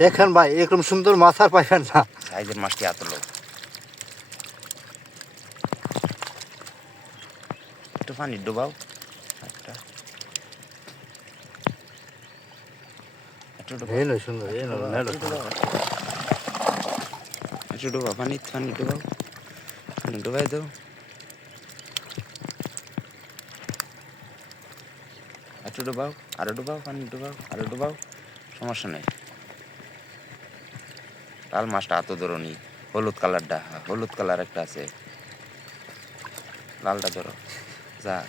দেখেন ভাই এরকম সুন্দর মাছ আর পাইবেন না। সাইজের মাছটি এত লোক। একটু পানি ডুবাও, একটা একটু ডুবাও, এই নয় সুন্দর, এই একটু নয় ডুবাও, নেলো একটু সুন্দর। ডুবাও, একটু ডুবাও, পানি পানি ডুবাও, পানি ডুবাই দাও, একটু ডুবাও, আরো ডুবাও, পানি ডুবাও, আরো ডুবাও, সমস্যা নেই। লাল মাছটা এত ধরনি, হলুদ কালারটা, হলুদ কালার একটা আছে, লালটা ধরো, যাক।